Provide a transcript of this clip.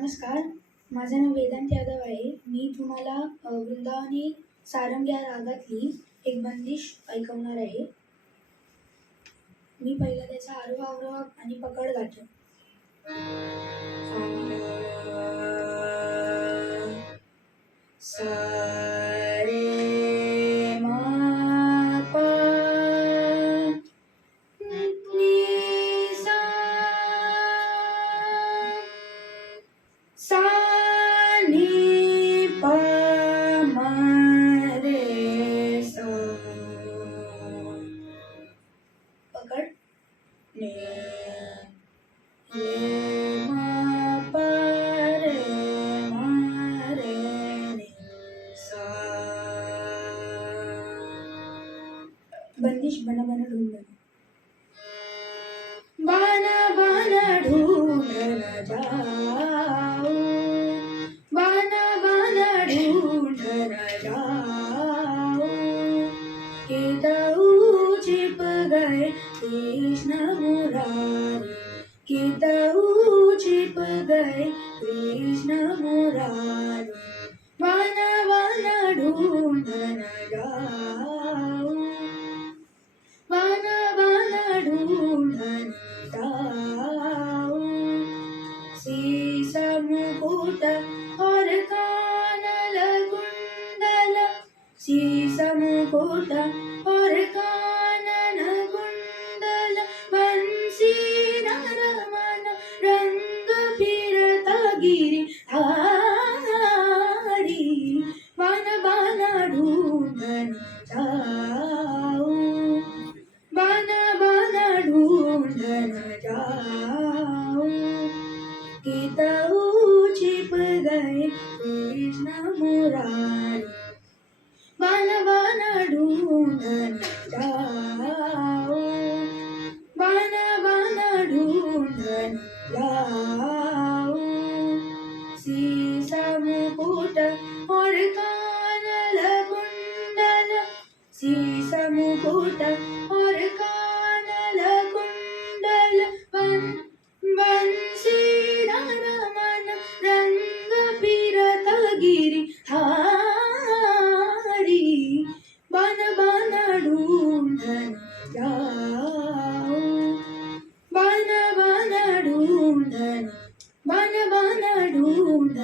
नमस्कार, माझं नाव वेदांत यादव आहे. मी तुम्हाला वृंदावनी सारंग या रागातली एक बंदिश ऐकवणार आहे. मी पहिला त्याचा आरोह अवरोह आणि पकड गातो. सा रे मा पा नी सा सा नी प म रे सा. पकड. ने रे मा प रे मा रे ने सा. बंदिश बन बन ढूंढ. बन बन ढूंढ जाओ, बन बन ढूंढ जाओ, कितऊ छिप गए कृष्ण मुरारी, कितऊ छिप गए कृष्ण मुरारी. बन बन ढूंढ जाओ, बन बन ढूंढ जाओ. शीश मुकुट और कानल कुंडल, शीश मुकुट और कानन कुंडल, बंसी नरमन रंग फिरता गिरी धारी. बन बन ढूंढ जाओ, बन बन ढूंढ जाओ, कितऊ छिप गए कृष्ण मुरारी. बन बन ढूंढ जाओ, बन बन ढूंढ जाओ. शीश मुकुट और कानल कुंडल, शीश मुकुट और कानल कुंडल, बंसी नरमन रंग फिरता गिरी धारी. बन बन ढूंढ जाओ, बन बन ढूंढ, बन बन ढूंढ